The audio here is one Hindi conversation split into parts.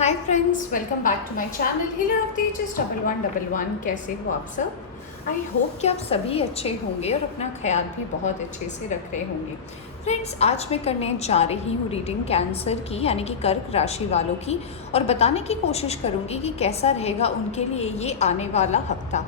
Hi friends, welcome back to my channel healer of the ages 1111। कैसे हो आप सब? आई होप कि आप सभी अच्छे होंगे और अपना ख्याल भी बहुत अच्छे से रख रहे होंगे। फ्रेंड्स, आज मैं करने जा रही हूँ रीडिंग कैंसर की, यानी कि कर्क राशि वालों की, और बताने की कोशिश करूँगी कि कैसा रहेगा उनके लिए ये आने वाला हफ्ता,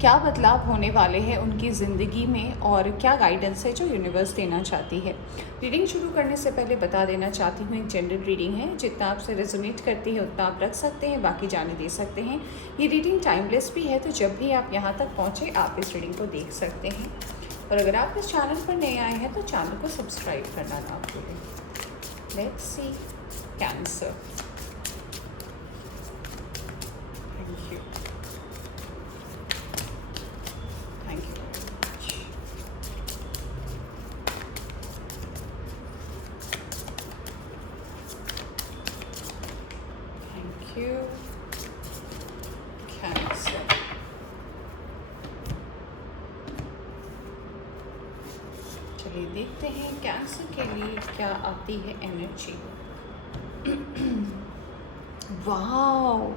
क्या बदलाव होने वाले हैं उनकी ज़िंदगी में और क्या गाइडेंस है जो यूनिवर्स देना चाहती है। रीडिंग शुरू करने से पहले बता देना चाहती हूँ, एक जनरल रीडिंग है, जितना आपसे रेजोनेट करती है उतना आप रख सकते हैं, बाकी जाने दे सकते हैं। ये रीडिंग टाइमलेस भी है, तो जब भी आप यहाँ तक पहुँचे आप इस रीडिंग को देख सकते हैं। और अगर आप इस चैनल पर नए आए हैं तो चैनल को सब्सक्राइब करना ना भूलें। Let's see cancer. Thank you, thank you very much. Thank you. Cancer, चलिए देखते हैं कैंसर के लिए क्या आती है energy. Wow,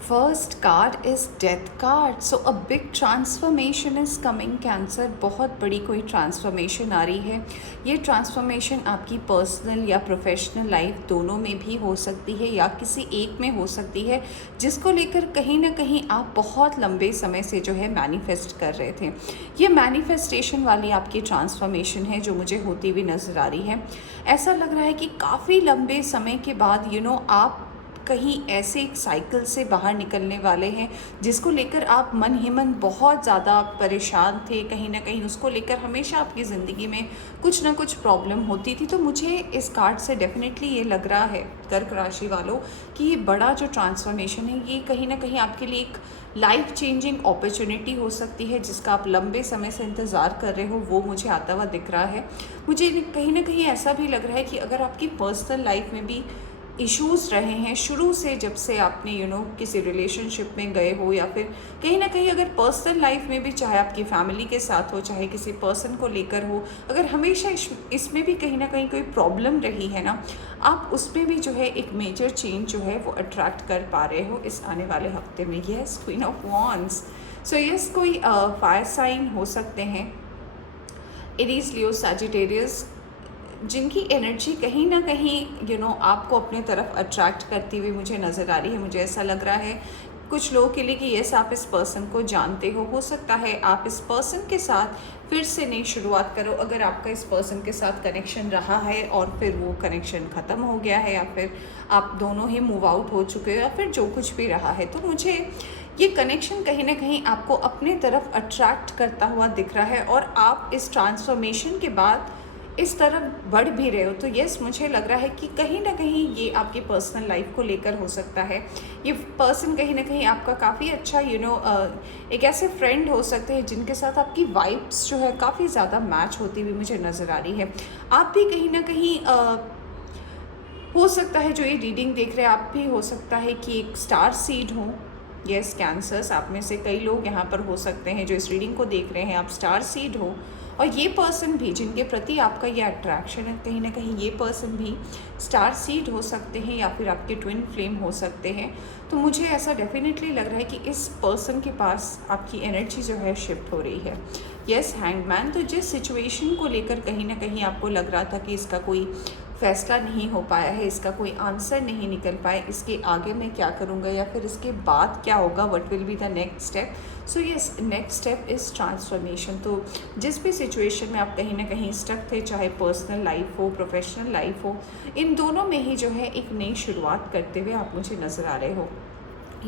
first card is death card. So a big transformation is coming cancer. बहुत बड़ी कोई ट्रांसफॉर्मेशन आ रही है। ये ट्रांसफॉर्मेशन आपकी पर्सनल या प्रोफेशनल लाइफ दोनों में भी हो सकती है या किसी एक में हो सकती है, जिसको लेकर कहीं ना कहीं आप बहुत लंबे समय से जो है मैनिफेस्ट कर रहे थे। ये मैनिफेस्टेशन वाली आपकी ट्रांसफॉर्मेशन है जो मुझे होती हुई नज़र आ रही है। ऐसा लग रहा है कि काफ़ी लंबे समय के बाद आप कहीं ऐसे एक साइकिल से बाहर निकलने वाले हैं जिसको लेकर आप मन ही मन बहुत ज़्यादा परेशान थे। कहीं ना कहीं उसको लेकर हमेशा आपकी ज़िंदगी में कुछ ना कुछ प्रॉब्लम होती थी। तो मुझे इस कार्ड से डेफिनेटली ये लग रहा है कर्क राशि वालों कि ये बड़ा जो ट्रांसफॉर्मेशन है ये कहीं ना कहीं आपके लिए एक लाइफ चेंजिंग अपॉर्चुनिटी हो सकती है, जिसका आप लंबे समय से इंतज़ार कर रहे हो, वो मुझे आता हुआ दिख रहा है। मुझे कहीं ना कहीं ऐसा भी लग रहा है कि अगर आपकी पर्सनल लाइफ में भी इश्यूज़ रहे हैं शुरू से, जब से आपने किसी रिलेशनशिप में गए हो, या फिर कहीं ना कहीं अगर पर्सनल लाइफ में भी, चाहे आपकी फैमिली के साथ हो चाहे किसी पर्सन को लेकर हो, अगर हमेशा इसमें भी कहीं ना कहीं कोई प्रॉब्लम रही है ना, आप उसमें भी जो है एक मेजर चेंज जो है वो अट्रैक्ट कर पा रहे हो इस आने वाले हफ्ते में। Yes, queen of wands. So yes, कोई फायर साइन हो सकते हैं, एरीज, लियो, सैजिटेरियस, जिनकी एनर्जी कहीं ना कहीं आपको अपने तरफ अट्रैक्ट करती हुई मुझे नज़र आ रही है। मुझे ऐसा लग रहा है कुछ लोगों के लिए कि यस, आप इस पर्सन को जानते हो सकता है आप इस पर्सन के साथ फिर से नई शुरुआत करो। अगर आपका इस पर्सन के साथ कनेक्शन रहा है और फिर वो कनेक्शन ख़त्म हो गया है, या फिर आप दोनों ही मूव आउट हो चुके हो, या फिर जो कुछ भी रहा है, तो मुझे ये कनेक्शन कहीं ना कहीं आपको अपने तरफ अट्रैक्ट करता हुआ दिख रहा है और आप इस ट्रांसफॉर्मेशन के बाद इस तरफ बढ़ भी रहे हो। तो यस, मुझे लग रहा है कि कहीं ना कहीं ये आपकी पर्सनल लाइफ को लेकर हो सकता है। ये पर्सन कहीं ना कहीं आपका काफ़ी अच्छा एक ऐसे फ्रेंड हो सकते हैं जिनके साथ आपकी वाइब्स जो है काफ़ी ज़्यादा मैच होती हुई मुझे नज़र आ रही है। आप भी कहीं ना कहीं हो सकता है, जो ये रीडिंग देख रहे हैं, आप भी हो सकता है कि एक स्टार सीड हो। यस कैंसर्स, आप में से कई लोग यहाँ पर हो सकते हैं जो इस रीडिंग को देख रहे हैं, आप स्टार सीड हो। और ये पर्सन भी जिनके प्रति आपका ये अट्रैक्शन है, कहीं ना कहीं ये पर्सन भी स्टार सीड हो सकते हैं या फिर आपके ट्विन फ्लेम हो सकते हैं। तो मुझे ऐसा डेफिनेटली लग रहा है कि इस पर्सन के पास आपकी एनर्जी जो है शिफ्ट हो रही है। Yes, hangman. तो जिस सिचुएशन को लेकर कहीं ना कहीं आपको लग रहा था कि इसका कोई फैसला नहीं हो पाया है, इसका कोई आंसर नहीं निकल पाए, इसके आगे मैं क्या करूँगा या फिर इसके बाद क्या होगा, what will be the next step. So yes, next step is transformation. तो जिस भी सिचुएशन में आप कहीं ना कहीं स्टक थे, चाहे पर्सनल लाइफ हो, प्रोफेशनल लाइफ हो, इन दोनों में ही जो है एक नई शुरुआत करते हुए आप मुझे नज़र आ रहे हो।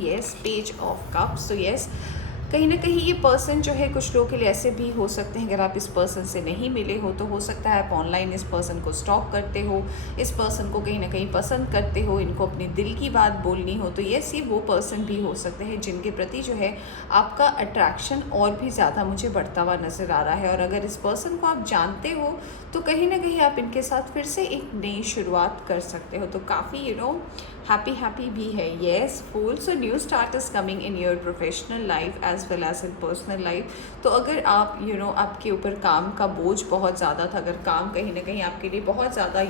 Yes, page of cups. तो यस, कहीं ना कहीं ये पर्सन जो है कुछ लोगों के लिए ऐसे भी हो सकते हैं, अगर आप इस पर्सन से नहीं मिले हो तो हो सकता है आप ऑनलाइन इस पर्सन को स्टॉक करते हो, इस पर्सन को कहीं ना कहीं पसंद करते हो, इनको अपने दिल की बात बोलनी हो। तो यस, ये वो पर्सन भी हो सकते हैं जिनके प्रति जो है आपका अट्रैक्शन और भी ज़्यादा मुझे बढ़ता हुआ नज़र आ रहा है। और अगर इस पर्सन को आप जानते हो तो कहीं ना कहीं आप इनके साथ फिर से एक नई शुरुआत कर सकते हो। तो काफ़ी हैप्पी भी है। येस, फूल। So new start is coming in your professional life as well as in personal life. तो अगर आप आपके ऊपर काम का बोझ बहुत ज़्यादा था, अगर काम कहीं ना कहीं आपके लिए बहुत ज़्यादा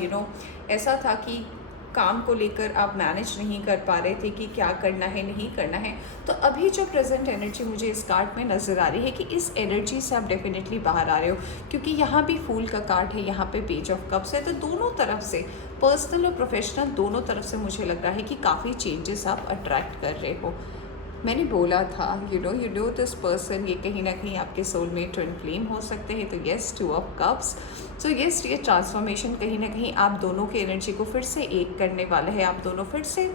ऐसा था कि काम को लेकर आप मैनेज नहीं कर पा रहे थे कि क्या करना है नहीं करना है, तो अभी जो प्रेजेंट एनर्जी मुझे इस कार्ड में नज़र आ रही है कि इस एनर्जी से आप डेफिनेटली बाहर आ रहे हो, क्योंकि यहाँ भी फूल का कार्ड है, यहाँ पे पेज ऑफ कप्स है। तो दोनों तरफ से, पर्सनल और प्रोफेशनल दोनों तरफ से मुझे लग रहा है कि काफ़ी चेंजेस आप अट्रैक्ट कर रहे हो। मैंने बोला था यू नो दिस पर्सन, ये कहीं ना कहीं आपके सोलमेट ट्विन फ्लेम हो सकते हैं। तो yes, 2 of cups. So yes, ये ट्रांसफॉर्मेशन कहीं ना कहीं आप दोनों की एनर्जी को फिर से एक करने वाला है। आप दोनों फिर से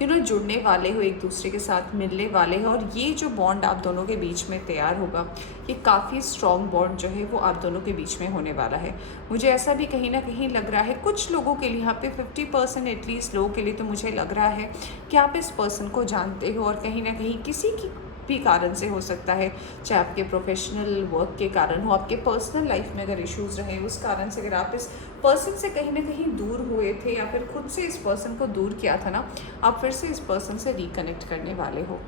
जुड़ने वाले हो, एक दूसरे के साथ मिलने वाले हो, और ये जो बॉन्ड आप दोनों के बीच में तैयार होगा, ये काफ़ी स्ट्रॉन्ग बॉन्ड जो है वो आप दोनों के बीच में होने वाला है। मुझे ऐसा भी कहीं ना कहीं लग रहा है कुछ लोगों के लिए, यहाँ पे 50% एटलीस्ट लोगों के लिए तो मुझे लग रहा है कि आप इस पर्सन को जानते हो, और कहीं ना कहीं किसी की भी कारण से हो सकता है, चाहे आपके प्रोफेशनल वर्क के कारण हो, आपके पर्सनल लाइफ में अगर इश्यूज़ रहे उस कारण से, अगर आप इस पर्सन से कहीं ना कहीं दूर हुए थे या फिर खुद से इस पर्सन को दूर किया था ना, आप फिर से इस पर्सन से रिकनेक्ट करने वाले हो।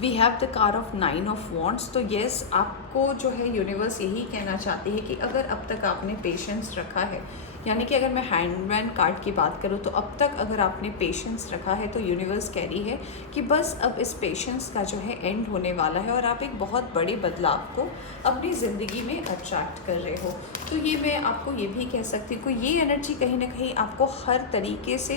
We have the card of 9 of wands. तो येस, आपको जो है यूनिवर्स यही कहना चाहती है कि अगर अब तक आपने पेशेंस रखा है, यानी कि अगर मैं हैंडमैन कार्ड की बात करूँ तो अब तक अगर आपने पेशेंस रखा है, तो यूनिवर्स कह रही है कि बस अब इस पेशेंस का जो है एंड होने वाला है, और आप एक बहुत बड़े बदलाव को अपनी ज़िंदगी में अट्रैक्ट कर रहे हो। तो ये मैं आपको ये भी कह सकती हूँ कि ये एनर्जी कहीं ना कहीं आपको हर तरीके से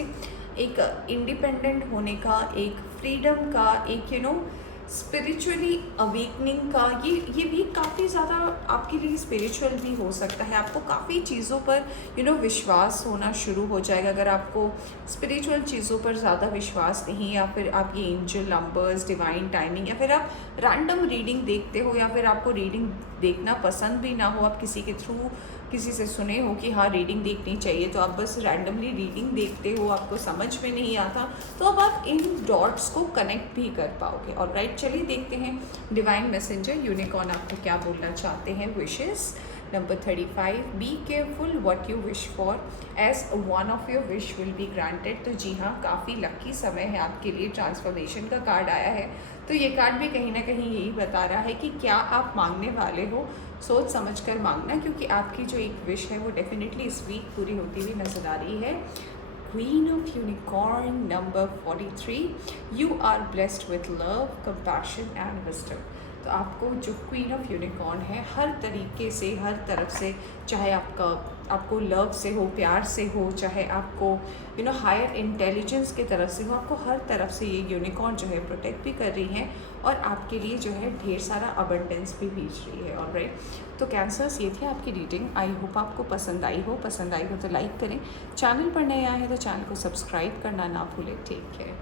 एक इंडिपेंडेंट होने का, एक फ्रीडम का, एक स्पिरिचुअली अवेकनिंग का, ये भी काफ़ी ज़्यादा आपके लिए स्पिरिचुअल भी हो सकता है। आपको काफ़ी चीज़ों पर विश्वास होना शुरू हो जाएगा। अगर आपको स्पिरिचुअल चीज़ों पर ज़्यादा विश्वास नहीं, या फिर आप ये एंजल नंबर्स, डिवाइन टाइमिंग, या फिर आप रैंडम रीडिंग देखते हो, या फिर आपको रीडिंग देखना पसंद भी ना हो, आप किसी के थ्रू किसी से सुने हो कि हाँ रीडिंग देखनी चाहिए, तो आप बस रैंडमली रीडिंग देखते हो, आपको समझ में नहीं आता, तो अब आप इन डॉट्स को कनेक्ट भी कर पाओगे। और राइट, चलिए देखते हैं डिवाइन मैसेंजर यूनिकॉर्न आपको क्या बोलना चाहते हैं। Wishes number 35, be careful what you wish for as one of your wish will be granted. तो जी हाँ, काफ़ी लकी समय है आपके लिए, ट्रांसफॉर्मेशन का कार्ड आया है। तो ये कार्ड भी कहीं ना कहीं यही बता रहा है कि क्या आप मांगने वाले हो, सोच समझ कर मांगना, क्योंकि आपकी जो एक विश है वो डेफिनेटली इस वीक पूरी होती हुई नजर आ रही है। Queen of unicorn number 43, you are blessed with love, compassion and wisdom. तो आपको जो क्वीन ऑफ यूनिकॉर्न है, हर तरीके से, हर तरफ से, चाहे आपको लव से हो, प्यार से हो, चाहे आपको हायर इंटेलिजेंस की तरफ से हो, आपको हर तरफ से ये यूनिकॉर्न जो है प्रोटेक्ट भी कर रही है, और आपके लिए जो है ढेर सारा अबंडेंस भी भेज रही है। ऑलराइट, तो कैंसर्स, ये थी आपकी रीडिंग। आई होप आपको पसंद आई हो तो लाइक करें, चैनल पर नए आए हैं तो चैनल को सब्सक्राइब करना ना भूलें। Take care.